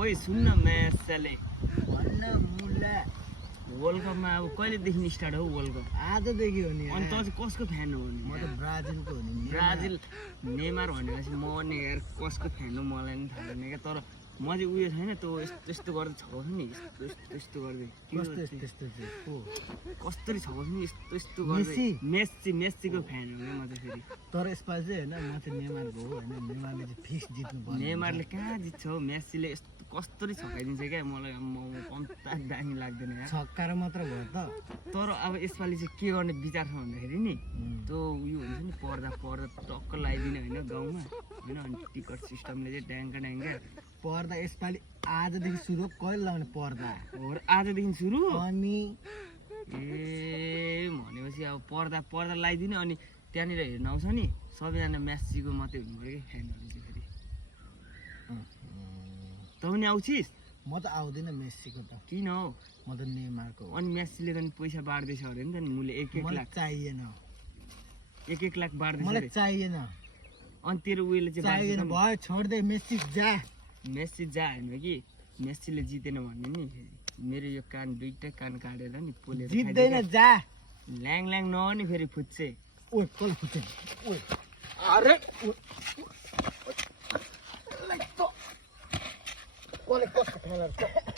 ओइ सुन्न मेसले भन्न मुला वर्ल्ड कपमा अब कहिलेदेखि स्टार्ट हो वर्ल्ड कप आजदेखि हो नि अनि त चाहिँ कसको फ्यान हो म त नि ब्राजिलको हो नि ब्राजिल नेमार भनेपछि म नि यार कसको फ्यान हो मलाई नि थाहा छैन क्या तर म चाहिँ उयो छैन त्यो यस्तो गर्दै छकाउँछ नि यस्तो गर्दै कस्तो त्यस्तो चाहिँ हो कसरी छकाउँछ नि यस्तो गर्दै मेस्सीको फ्यान हो क्या म चाहिँ फेरि तर यसपालि चाहिँ होइन म चाहिँ नेमारको हो होइन नेमारले चाहिँ फिक्स जित्नु पर्छ नेमारले कहाँ जित्छ हौ मेस्सीले यस्तो कसरी छकाइदिन्छ क्या मलाई कम्ता दामी लाग्दैन यार छक्का र मात्र भयो त तर अब यसपालि चाहिँ के गर्ने विचार छ भन्दाखेरि नि त्यो उयो हुन्छ नि पर्दा टक्क लगाइदिने होइन गाउँमा होइन अनि टिकट सिस्टमले चाहिँ ड्याङ्का पर्दा यसपालि आजदेखि सुरु हो कहिले लगाउने पर्दा हो र आजदेखि सुरु अनि ए भनेपछि अब पर्दा लगाइदिने अनि त्यहाँनिर हेर्न आउँछ नि सबैजना मेस्सीको मात्रै हुनु पऱ्यो कि फ्यानहरू चाहिँ फेरि तँ पनि आउँछिस् म त आउँदिनँ मेस्सीको त किन हौ म त नेमारको हो अनि मेस्सीले त नि पैसा बाँड्दैछ अरे नि त नि मुले एक मलाई लाख चाहिएन लाख बाँड्दैछ मलाई अरे चाहिएन अनि तेरो उयोले चाहिँ चाहिएन बाँड्दैछ भयो छोड्दै मेस्सी जा नि। मेस्सी जा होइन कि मेस्सीले जितेन भने नि मेरो यो कान दुईटै कान काटेर नि पोलेर जित्दैन जा ल्याङ नहो नि फेरि फुच्चे ओइ कसले फुट्छ ओइ अरे कसले कसको